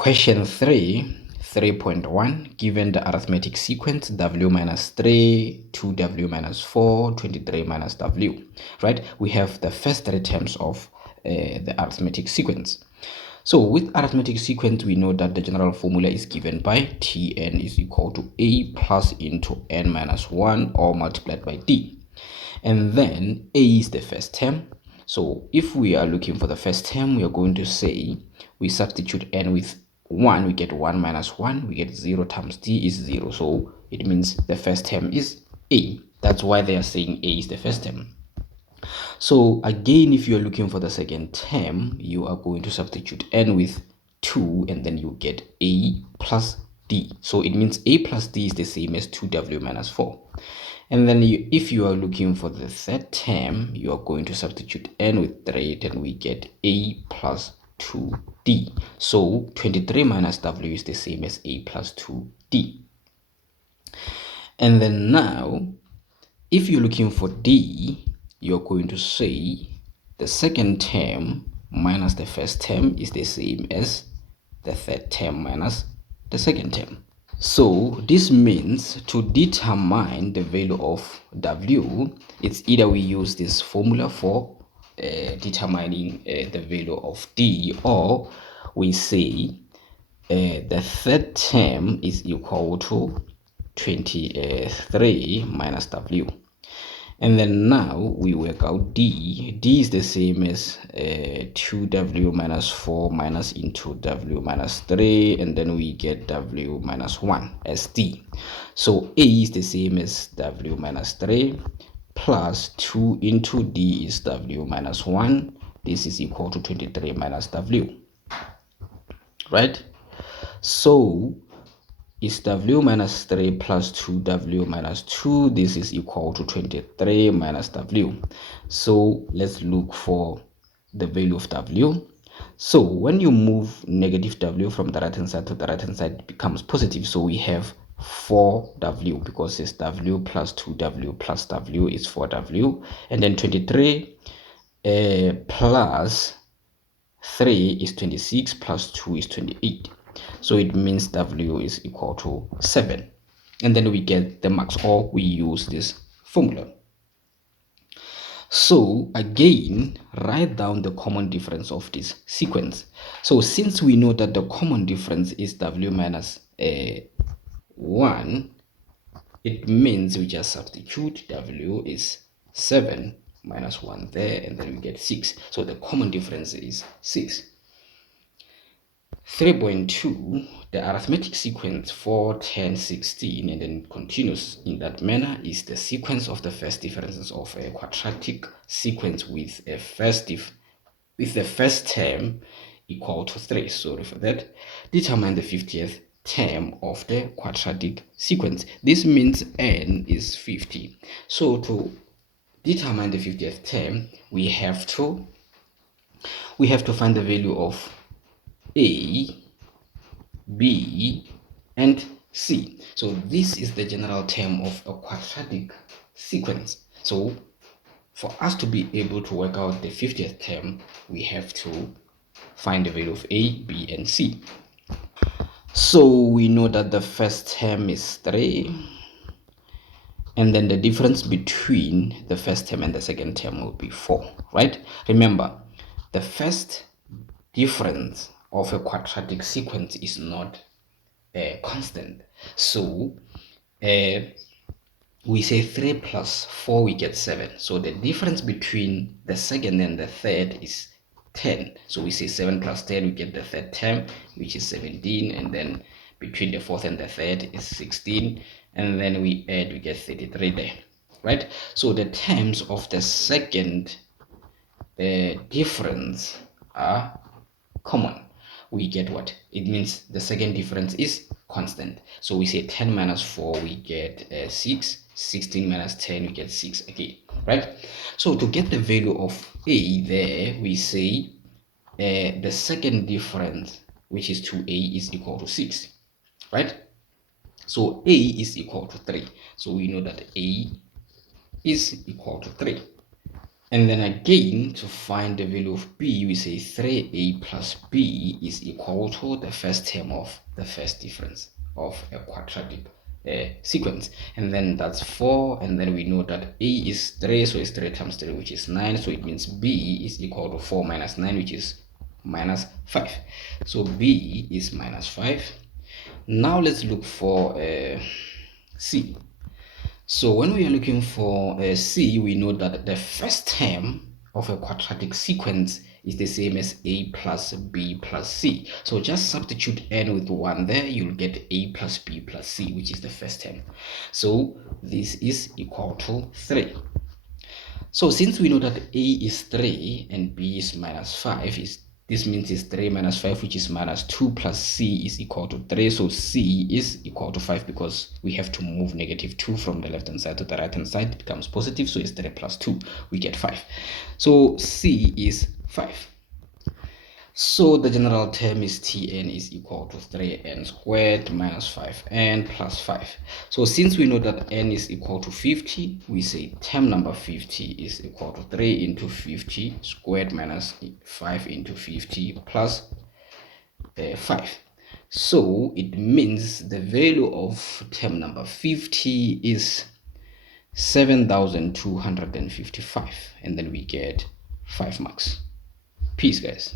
Question 3, 3.1, given the arithmetic sequence w minus 3, 2w minus 4, 23 minus w, right? We have the first three terms of the arithmetic sequence. So with arithmetic sequence, we know that the general formula is given by Tn is equal to a plus into n minus 1 or multiplied by d. And then a is the first term. So if we are looking for the first term, we are going to say we substitute n with 1, we get 1 minus 1, we get 0 times d is 0. So it means the first term is a. That's why they are saying a is the first term. So again, if you're looking for the second term, you are going to substitute n with 2 and then you get a plus d. So it means a plus d is the same as 2w minus 4. And then if you are looking for the third term, you are going to substitute n with 3, then we get a plus 2d. So 23 minus w is the same as a plus 2d. And then now, if you're looking for d, you're going to say the second term minus the first term is the same as the third term minus the second term. So this means to determine the value of w, it's either we use this formula for determining the value of d, or we say the third term is equal to 23 minus w. And then now we work out d. D is the same as 2w minus 4 minus into w minus 3, and then we get w minus 1 as d. So a is the same as w minus 3 plus 2 into d is w minus 1. This is equal to 23 minus w, right? So is w minus 3 plus 2w minus 2. This is equal to 23 minus w. So let's look for the value of w. So when you move negative w from the right hand side to the right hand side, it becomes positive. So we have 4w because it's w plus 2w plus w is 4w. And then 23 plus 3 is 26 plus 2 is 28. So it means w is equal to 7. And then we get the max, or we use this formula. So again, write down the common difference of this sequence. So since we know that the common difference is w minus 1, it means we just substitute w is 7 minus 1 there, and then we get 6. So the common difference is 6. 3.2, the arithmetic sequence 4, 10, 16, and then it continues in that manner, is the sequence of the first differences of a quadratic sequence with the first term equal to 3. Sorry for that. Determine the 50th term of the quadratic sequence. This means n is 50. So to determine the 50th term, we have to find the value of a, b, and c. So this is the general term of a quadratic sequence. So for us to be able to work out the 50th term, we have to find the value of a, b, and c. So we know that the first term is 3, and then the difference between the first term and the second term will be 4, right? Remember, the first difference of a quadratic sequence is not constant. So we say 3 plus 4, we get 7. So the difference between the second and the third is 10. So we say 7 plus 10, we get the third term, which is 17. And then between the fourth and the third is 16. And then we add, we get 33 there, right? So the terms of the second difference are common. We get what? It means the second difference is constant. So we say 10 minus 4, we get 6. 16 minus 10, we get 6 again, right? So to get the value of a there, we say the second difference, which is 2a, is equal to 6, right? So a is equal to 3. So we know that a is equal to 3. And then again, to find the value of b, we say 3a plus b is equal to the first term of the first difference of a quadratic sequence. And then that's 4. And then we know that a is 3, so it's 3 times 3, which is 9. So it means b is equal to 4 minus 9, which is minus 5. So b is minus 5. Now let's look for c. So when we are looking for c, we know that the first term of a quadratic sequence is the same as a plus b plus c. So just substitute n with 1 there, you'll get a plus b plus c, which is the first term. So this is equal to 3. So since we know that a is 3 and b is minus 5, this means it's 3 minus 5, which is minus 2 plus c is equal to 3. So c is equal to 5 because we have to move negative 2 from the left hand side to the right hand side. It becomes positive, so it's 3 plus 2. We get 5. So c is 5. So the general term is Tn is equal to 3n squared minus 5n plus 5. So since we know that n is equal to 50, we say term number 50 is equal to 3 into 50 squared minus 5 into 50 plus 5. So it means the value of term number 50 is 7,255, and then we get 5 marks. Peace, guys.